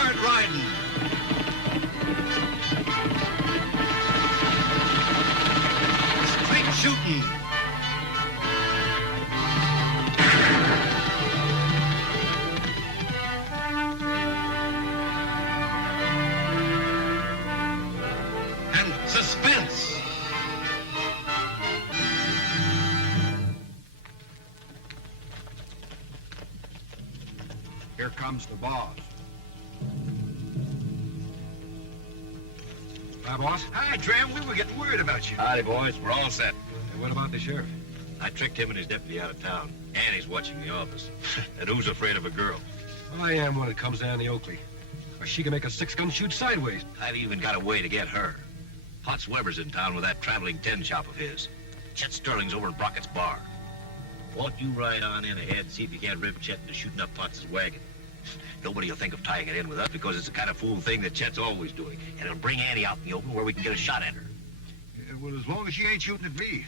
Hard riding. Straight shooting. And suspense. Here comes the boss. Hi, boss. Hi, Tram. We were getting worried about you. Howdy, boys. We're all set. Hey, what about the sheriff? I tricked him and his deputy out of town. Annie's watching the office. And who's afraid of a girl? I am when it comes down to Oakley. Or she can make a six-gun shoot sideways. I've even got a way to get her. Potts Weber's in town with that traveling tin shop of his. Chet Sterling's over at Brockett's bar. Won't you ride on in ahead and see if you can't rip Chet into shooting up Potts' wagon? Nobody will think of tying it in with us because it's the kind of fool thing that Chet's always doing. And it'll bring Annie out in the open where we can get a shot at her. Yeah, well, as long as she ain't shooting at me.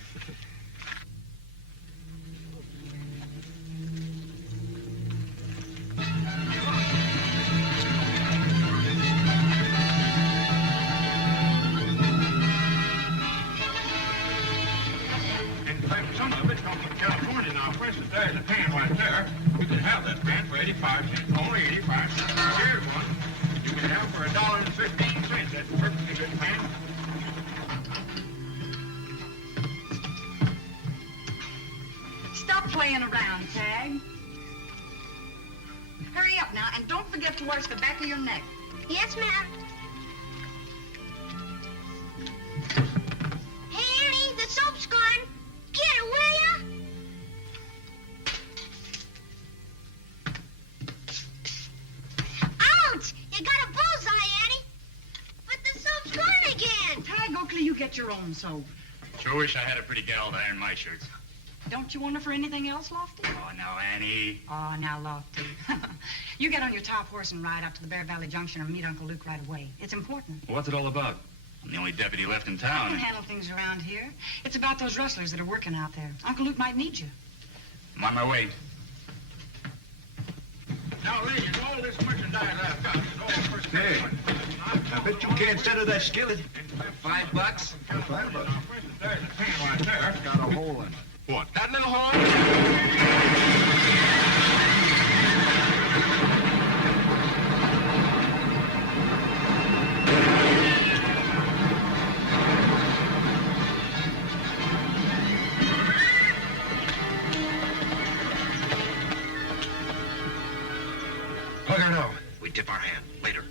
In fact, some of it comes from California. Now, for instance, there's a pan right there. You can have that pan for 85 cents. Only 85 cents. Here's one. You can have for $1.15. That's a perfectly good pan. Stop playing around, Tag. Hurry up now, and don't forget to wash the back of your neck. Yes, ma'am. Hey, Annie, the soap's gone. Get it, will ya? Ouch! You got a bullseye, Annie. But the soap's gone again. Tag, Oakley, you get your own soap. Sure wish I had a pretty gal to iron my shirts. Don't you want her for anything else, Lofty? Oh, now, Annie. Oh, now, Lofty. You get on your top horse and ride up to the Bear Valley Junction and meet Uncle Luke right away. It's important. What's it all about? I'm the only deputy left in I town. can handle things around here. It's about those rustlers that are working out there. Uncle Luke might need you. I'm on my way. Now, ladies, all this merchandise I've got is all first Hey, I bet you can't settle that skillet. $5? $5. Now, for instance, there's a pan right there. Got a hole in it. What, that little hole? Look her now. We tip our hand later.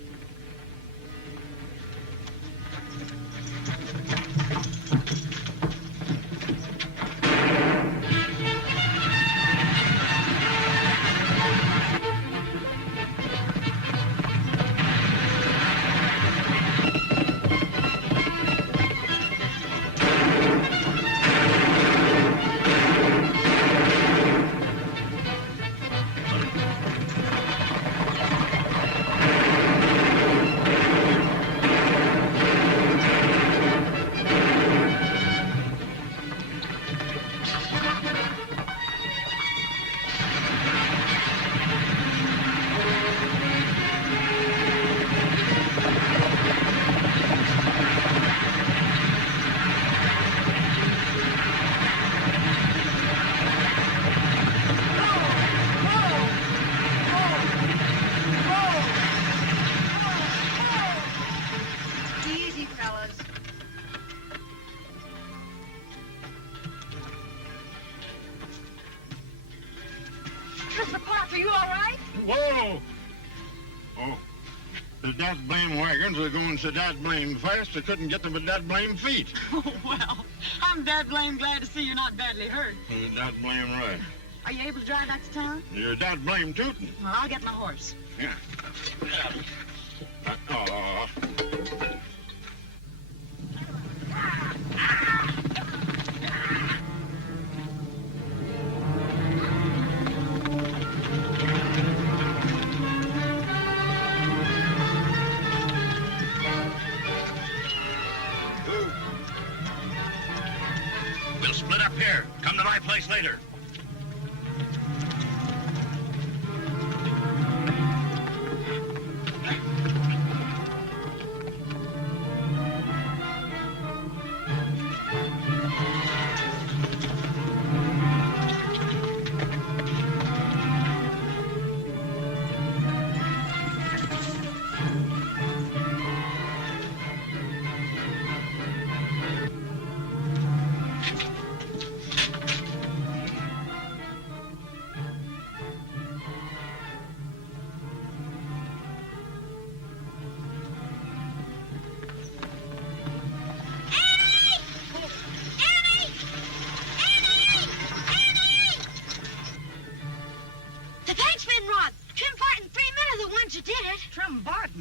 Easy, fellas. Mr. Potts, are you all right? Whoa! Oh, the that blame wagons are going so that blame fast, I couldn't get them with that blame feet. Oh, well, I'm dead blame glad to see you're not badly hurt. That blame right. Are you able to drive back to town? You're that blame tootin'. Well, I'll get my horse. Yeah. Oh. We'll split up here. Come to my place later.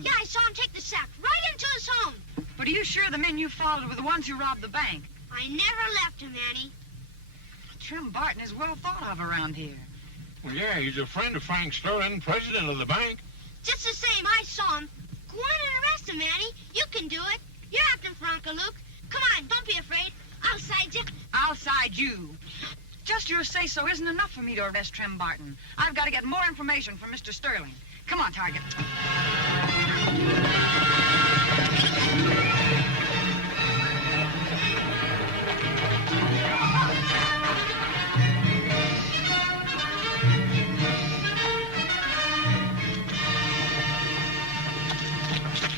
Yeah, I saw him take the sack right into his home. But are you sure the men you followed were the ones who robbed the bank? I never left him, Annie. Trim Barton is well thought of around here. Well, yeah, he's a friend of Frank Sterling, president of the bank. Just the same, I saw him. Go on and arrest him, Annie. You can do it. You're acting for Uncle Luke. Come on, don't be afraid. I'll side you. I'll side you. Just your say-so isn't enough for me to arrest Trim Barton. I've got to get more information from Mr. Sterling. Come on, Target.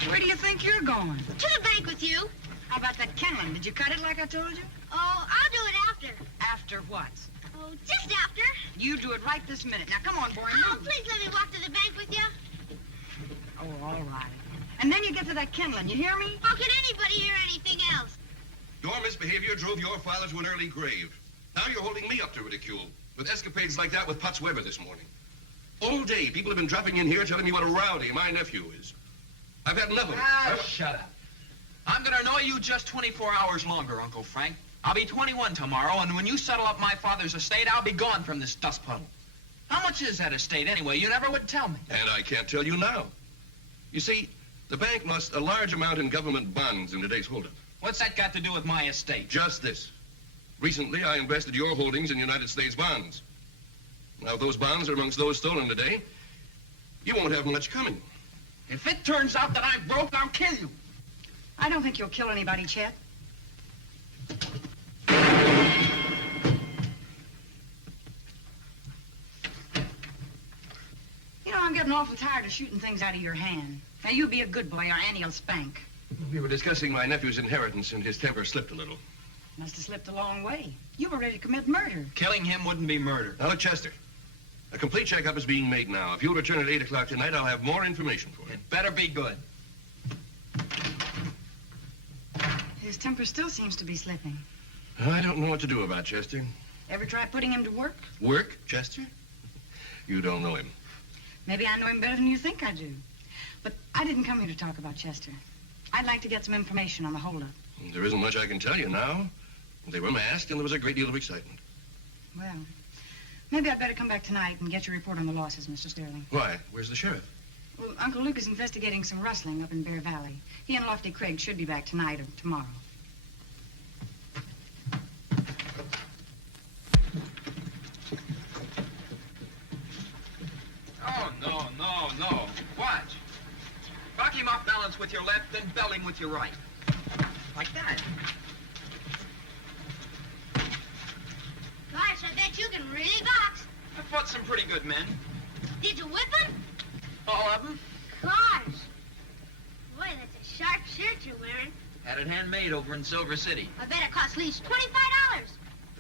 Where do you think you're going? To the bank with you. How about that Kenlin? Did you cut it like I told you? Oh, I'll do it after. After what? Oh, just after. You do it right this minute. Now, come on, boy, Oh, move. please let me walk to the bank with you. Oh, all right. And then you get to that Kenlin, you hear me? How can anybody hear anything else? Your misbehavior drove your father to an early grave. Now you're holding me up to ridicule with escapades like that with Potts Weber this morning. All day, people have been dropping in here telling me what a rowdy my nephew is. I've had enough of it. Shut up. I'm gonna annoy you just 24 hours longer, Uncle Frank. I'll be 21 tomorrow, and when you settle up my father's estate, I'll be gone from this dust puddle. How much is that estate anyway? You never would tell me. And I can't tell you now. You see, the bank lost a large amount in government bonds in today's holdup. What's that got to do with my estate? Just this. Recently, I invested your holdings in United States bonds. Now, if those bonds are amongst those stolen today, you won't have much coming. If it turns out that I'm broke, I'll kill you. I don't think you'll kill anybody, Chet. You know, I'm getting awful tired of shooting things out of your hand. Now, you be a good boy, or Annie'll spank. We were discussing my nephew's inheritance, and his temper slipped a little. Must have slipped a long way. You were ready to commit murder. Killing him wouldn't be murder. Now, look, Chester. A complete checkup is being made now. If you'll return at 8 o'clock tonight, I'll have more information for you. It better be good. His temper still seems to be slipping. I don't know what to do about Chester. Ever try putting him to work? Work, Chester? You don't know him. Maybe I know him better than you think I do. But I didn't come here to talk about Chester. I'd like to get some information on the holdup. There isn't much I can tell you now. They were masked, and there was a great deal of excitement. Well, maybe I'd better come back tonight and get your report on the losses, Mr. Sterling. Why? Where's the sheriff? Well, Uncle Luke is investigating some rustling up in Bear Valley. He and Lofty Craig should be back tonight or tomorrow. Oh, no. Watch. Buck him off balance with your left, then belt him with your right. Like that. Gosh, I bet you can really box. I fought some pretty good men. Did you whip him? All of them. Gosh. Boy, that's a sharp shirt you're wearing. Had it handmade over in Silver City. I bet it cost at least $25.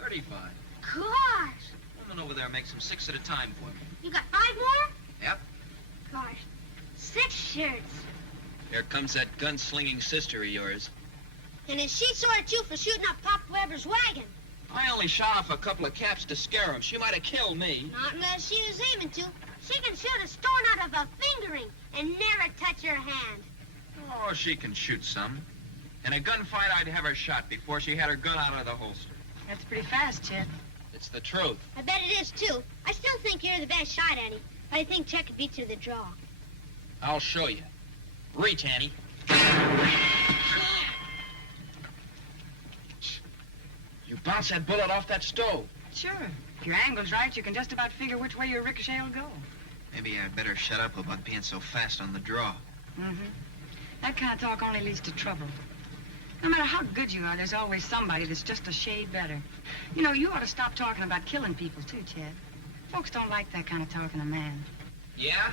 35. Gosh. Woman over there makes them 6 at a time for me. You got 5 more? Yep. Gosh, 6 shirts. Here comes that gun-slinging sister of yours. And is she sore at you for shooting up Pop Weber's wagon? I only shot off a couple of caps to scare him. She might have killed me. Not unless she was aiming to. She can shoot a stone out of a fingering and never touch your hand. Oh, she can shoot some. In a gunfight, I'd have her shot before she had her gun out of the holster. That's pretty fast, Chet. It's the truth. I bet it is, too. I still think you're the best shot, Annie. But I think Chet could beat you to the draw. I'll show you. Reach, Annie. You bounce that bullet off that stove. Sure. If your angle's right, you can just about figure which way your ricochet will go. Maybe I'd better shut up about being so fast on the draw. Mm-hmm. That kind of talk only leads to trouble. No matter how good you are, there's always somebody that's just a shade better. You know, you ought to stop talking about killing people, too, Chet. Folks don't like that kind of talk in a man. Yeah?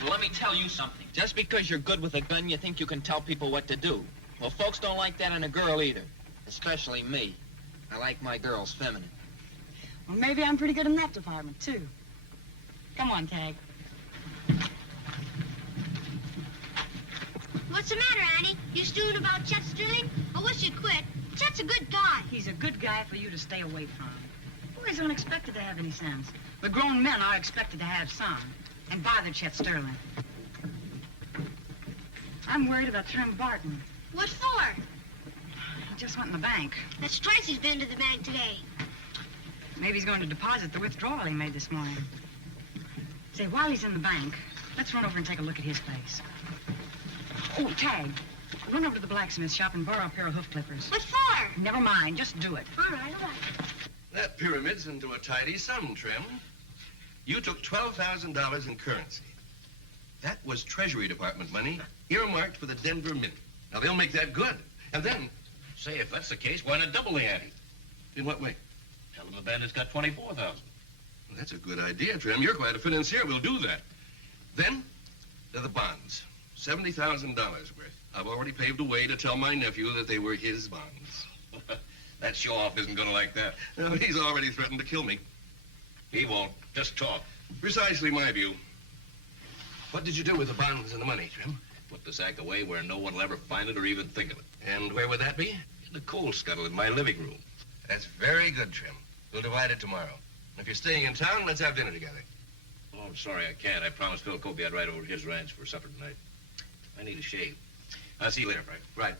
Well, let me tell you something. Just because you're good with a gun, you think you can tell people what to do. Well, folks don't like that in a girl either. Especially me. I like my girls feminine. Well, maybe I'm pretty good in that department, too. Come on, Tag. What's the matter, Annie? You stewing about Chet Sterling? I wish you'd quit. Chet's a good guy. He's a good guy for you to stay away from. Boys aren't expected to have any sense. But grown men are expected to have some. And bother Chet Sterling. I'm worried about Trim Barton. What for? He just went in the bank. That's twice he's been to the bank today. Maybe he's going to deposit the withdrawal he made this morning. Say, while he's in the bank, let's run over and take a look at his place. Oh, Tag, run over to the blacksmith shop and borrow a pair of hoof clippers. What for? Never mind, just do it. All right, all right. That pyramid's into a tidy sum, Trim. You took $12,000 in currency. That was Treasury Department money earmarked for the Denver Mint. Now, they'll make that good. And then... Say, if that's the case, why not double the ante? In what way? Tell them the bandit's got 24,000. Well, that's a good idea, Trim. You're quite a financier. We'll do that. Then, there are the bonds. $70,000 worth. I've already paved a way to tell my nephew that they were his bonds. That show-off isn't going to like that. No, he's already threatened to kill me. He won't. Just talk. Precisely my view. What did you do with the bonds and the money, Trim? Put the sack away where no one will ever find it or even think of it. And where would that be? In the coal scuttle in my living room. That's very good, Trim. We'll divide it tomorrow. If you're staying in town, let's have dinner together. Oh, I'm sorry, I can't. I promised Phil Kobe I'd ride over to his ranch for supper tonight. I need a shave. I'll see you later, Frank. Right.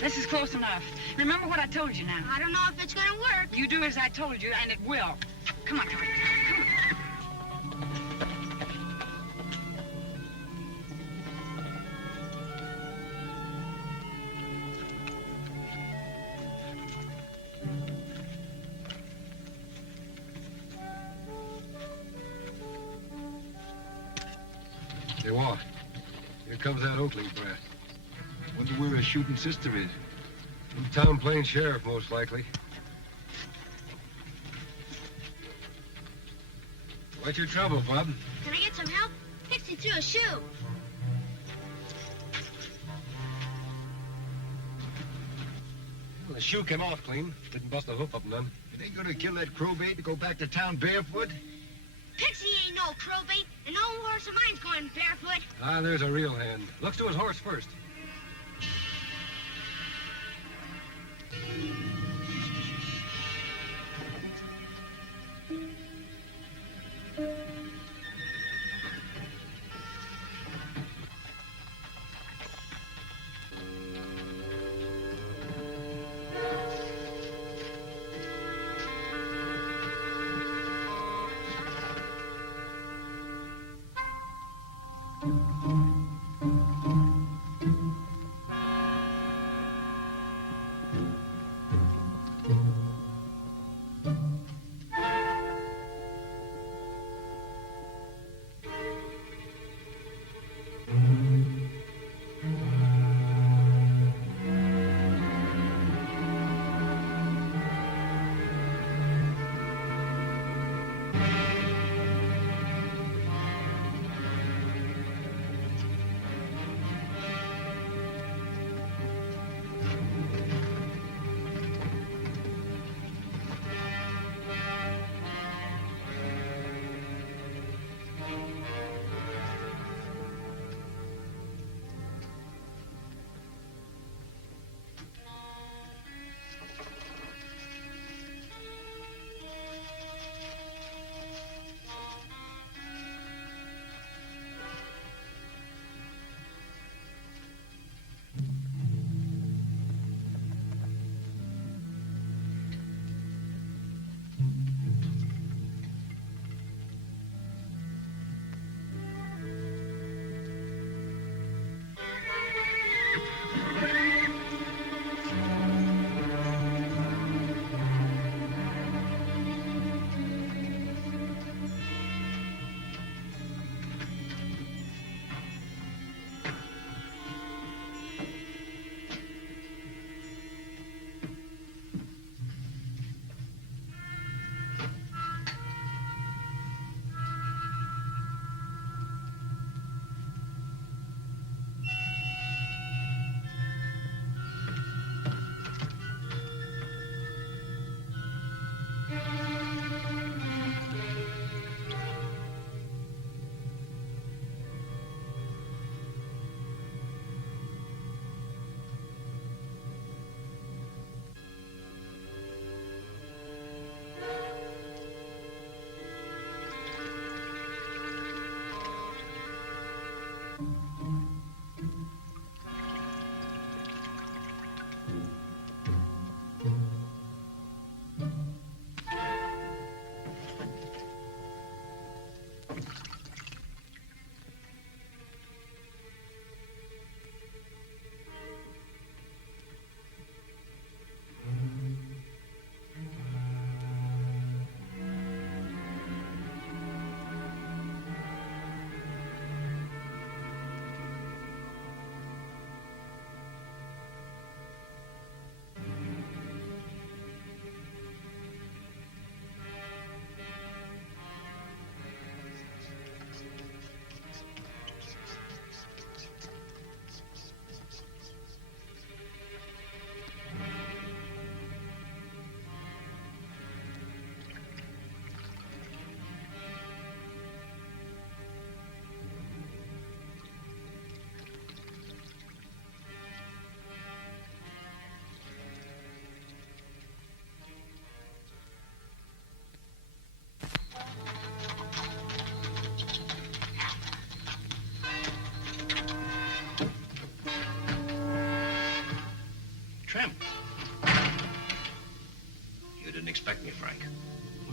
This is close enough. Remember what I told you now. I don't know if it's gonna work. You do as I told you, and it will. Come on, come on, come on. Hey, Walt, here comes that Oakley brat. Wonder where his shooting sister is. Some town plain sheriff, most likely. What's your trouble, Bob? Can I get some help? Pixie threw a shoe. Well, the shoe came off clean. Didn't bust a hoof up none. It ain't gonna kill that crowbait to go back to town barefoot? Pixie ain't no crowbait, and no horse of mine's going barefoot. Ah, there's a real hand. Looks to his horse first.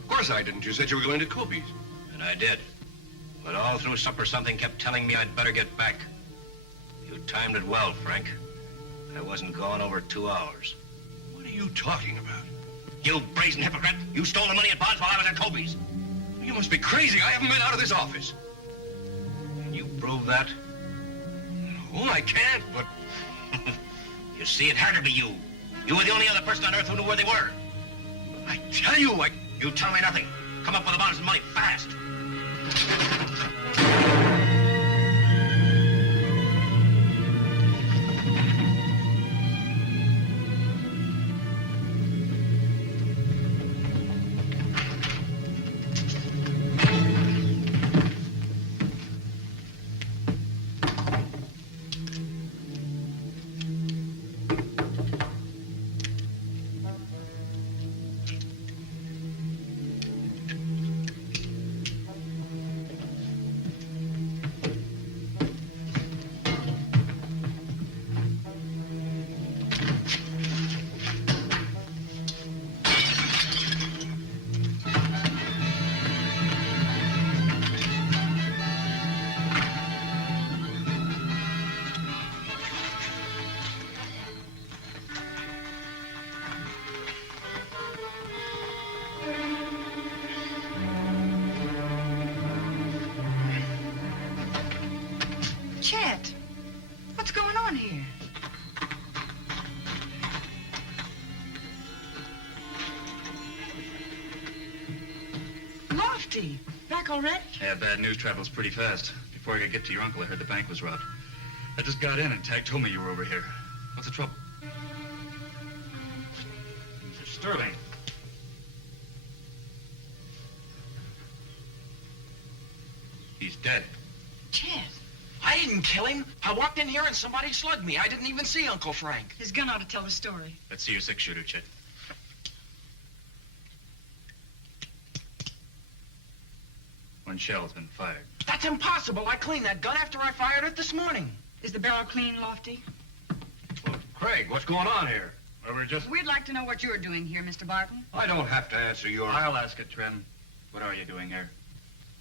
course I didn't. You said you were going to Kobe's. And I did. But all through supper, something kept telling me I'd better get back. You timed it well, Frank. I wasn't gone over 2 hours. What are you talking about? You brazen hypocrite! You stole the money at Bond's while I was at Kobe's. You must be crazy. I haven't been out of this office. Can you prove that? No, I can't, but... You see, it had to be you. You were the only other person on earth who knew where they were. I tell you, You tell me nothing. Come up with the bonds and money, fast. Chet, what's going on here? Lofty, back already? Yeah, bad news travels pretty fast. Before I could get to your uncle, I heard the bank was robbed. I just got in and Tag told me you were over here. What's the trouble? Mr. Sterling. He's dead. Chet, I didn't kill him. I walked in here and somebody slugged me. I didn't even see Uncle Frank. his gun ought to tell the story. Let's see your six-shooter, Chet. One shell's been fired. That's impossible. I cleaned that gun after I fired it this morning. Is the barrel clean, Lofty? Well, Craig, what's going on here? Well, we're just... We'd like to know what you're doing here, Mr. Barton. I don't have to answer your... I'll ask it, Trem. What are you doing here?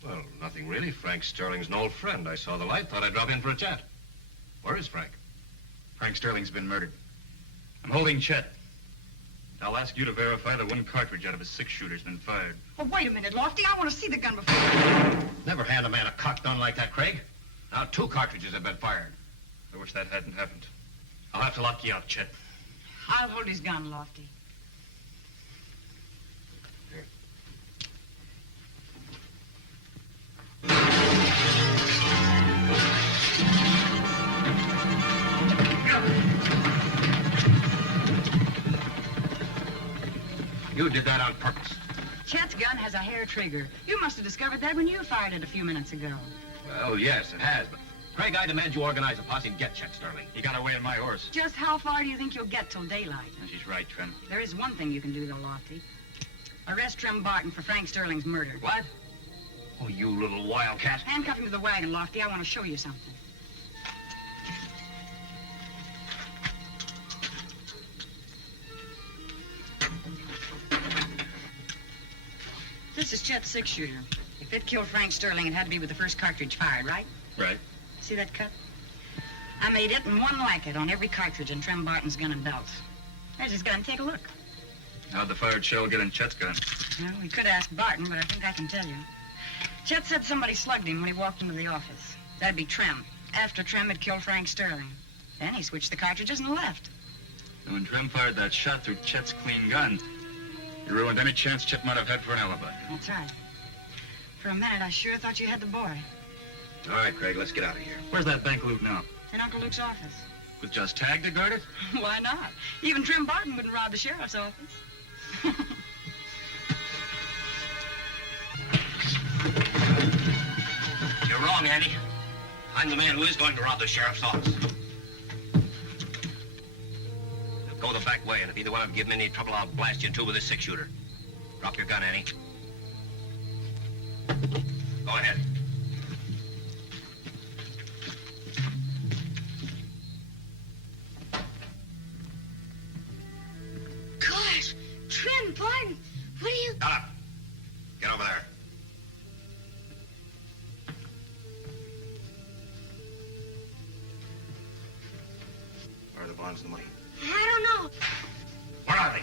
Well, nothing really. Frank Sterling's an old friend. I saw the light, thought I'd drop in for a chat. Where is Frank? Frank Sterling's been murdered. I'm holding Chet. I'll ask you to verify that one cartridge out of his six-shooter's been fired. Oh, wait a minute, Lofty. I want to see the gun before... Never hand a man a cocked gun like that, Craig. Now 2 cartridges have been fired. I wish that hadn't happened. I'll have to lock you out, Chet. I'll hold his gun, Lofty. You did that on purpose. Chet's gun has a hair trigger. You must have discovered that when you fired it a few minutes ago. Well, yes, it has, but... Craig, I demand you organize a posse and get Chet Sterling. He got away on my horse. Just how far do you think you'll get till daylight? She's right, Trem. There is one thing you can do, though, Lofty. Arrest Trem Barton for Frank Sterling's murder. What? Oh, you little wildcat. Handcuff him to the wagon, Lofty. I want to show you something. This is Chet's six-shooter. If it killed Frank Sterling, it had to be with the first cartridge fired, right? Right. See that cut? I made it and one like it on every cartridge in Trem Barton's gun and belts. There's his gun. Take a look. How'd the fired shell get in Chet's gun? Well, we could ask Barton, but I think I can tell you. Chet said somebody slugged him when he walked into the office. That'd be Trem, after Trem had killed Frank Sterling. Then he switched the cartridges and left. And when Trem fired that shot through Chet's clean gun, he ruined any chance Chet might have had for an alibi. That's right. For a minute, I sure thought you had the boy. All right, Craig, let's get out of here. Where's that bank loot now? In Uncle Luke's office. With just Tag to guard it? Why not? Even Trem Barton wouldn't rob the sheriff's office. You're wrong, Andy. I'm the man who is going to rob the sheriff's office. Go the back way, and if either one of them give me any trouble, I'll blast you in two with a six-shooter. Drop your gun, Annie. Go ahead. Gosh, Trem Barton, what are you... Shut up. that belongs to the money? I don't know. Where are they?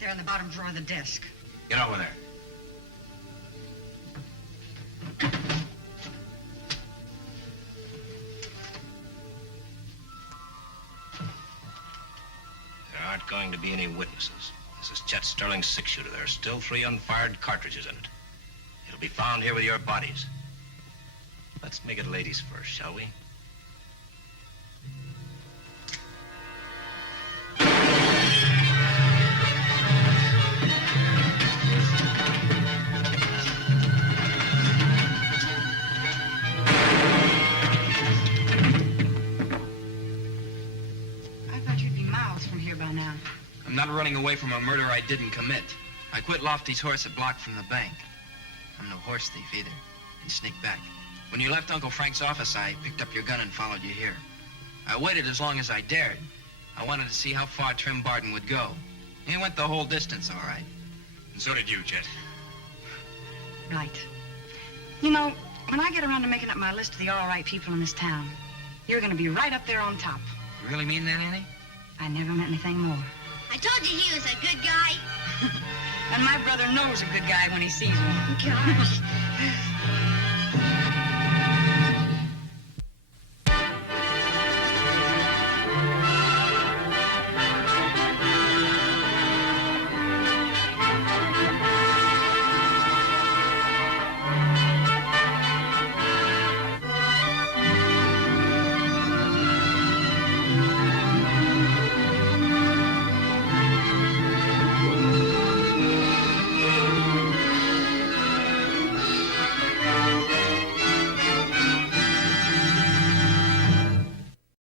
They're in the bottom drawer of the desk. Get over there. There aren't going to be any witnesses. This is Chet Sterling's six-shooter. There are still 3 unfired cartridges in it. It'll be found here with your bodies. Let's make it ladies first, shall we? I thought you'd be miles from here by now. I'm not running away from a murder I didn't commit. I quit Lofty's horse a block from the bank. I'm no horse thief either. And sneaked back. When you left Uncle Frank's office, I picked up your gun and followed you here. I waited as long as I dared. I wanted to see how far Trim Barton would go. He went the whole distance, all right. And so did you, Chet. Right. You know, when I get around to making up my list of the all right people in this town, you're going to be right up there on top. You really mean that, Annie? I never meant anything more. I told you he was a good guy. And my brother knows a good guy when he sees one. Gosh.